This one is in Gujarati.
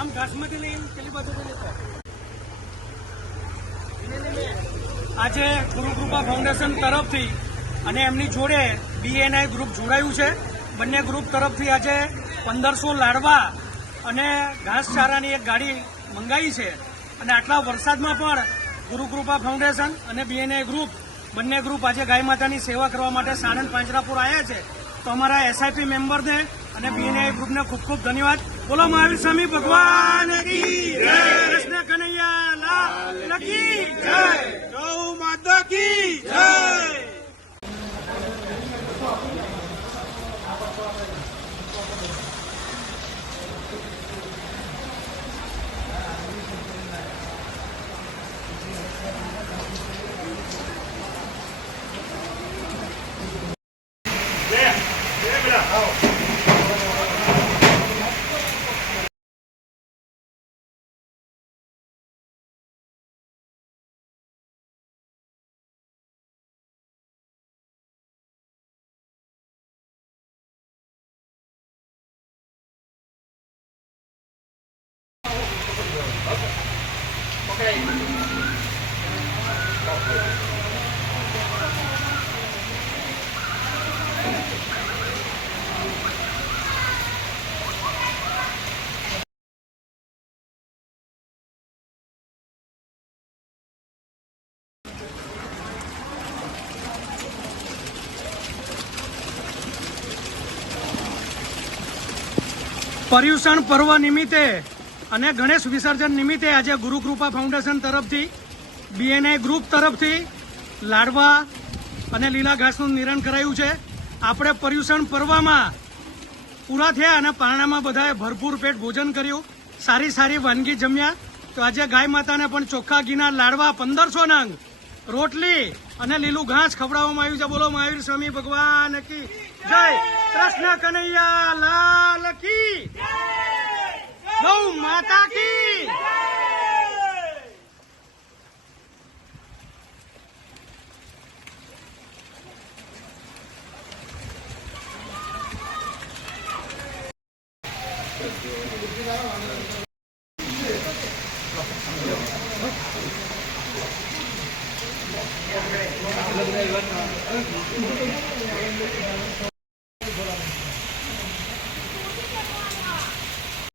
આમ ઘાસમાંથી લઈને પેલી બાજુ લેતો આજે ગુરુકૃપા ફાઉન્ડેશન તરફથી અને એમની જોડે BNI ગ્રુપ જોડાયું છે. બંને ગ્રુપ તરફથી આજે 1500 લાડવા અને ઘાસચારાની એક ગાડી મંગાવી છે. અને આટલા વરસાદમાં પણ ગુરુકૃપા ફાઉન્ડેશન અને BNI ગ્રુપ બંને ગ્રુપ આજે ગાય માતાની સેવા કરવા માટે સાણંદ પાંજરાપુર આવ્યા છે. તો અમારા SIP મેમ્બરને અને BNI ગ્રુપને ખૂબ ખૂબ ધન્યવાદ. બોલો મહાવીર સ્વામી ભગવાન કી જય, કૃષ્ણ કનૈયા લાલ કી જય, ગૌ માતા કી જય. પર્યુષણ પર્વ નિમિત્તે અને ગણેશ વિસર્જન નિમિત્તે આજે ગુરુકૃપા ફાઉન્ડેશન તરફથી BNI ગ્રુપ તરફથી લાડવા અને લીલા ઘાસનું નિરણ કરાયું છે. આપણે પર્યુષણ પર્વમાં પૂરા થયા અને પારણામાં બધાએ ભરપૂર પેટ ભોજન કર્યું, સારી સારી વાનગી જમ્યા. તો આજે ગાય માતાને પણ ચોખ્ખા ઘીના લાડવા 1500 નંગ, રોટલી અને લીલું ઘાસ ખવડાવવામાં આવ્યું છે. બોલો મહાવીર સ્વામી ભગવાન કી જય, કૃષ્ણ કનૈયા લાલ કી, ગૌ માતા કી.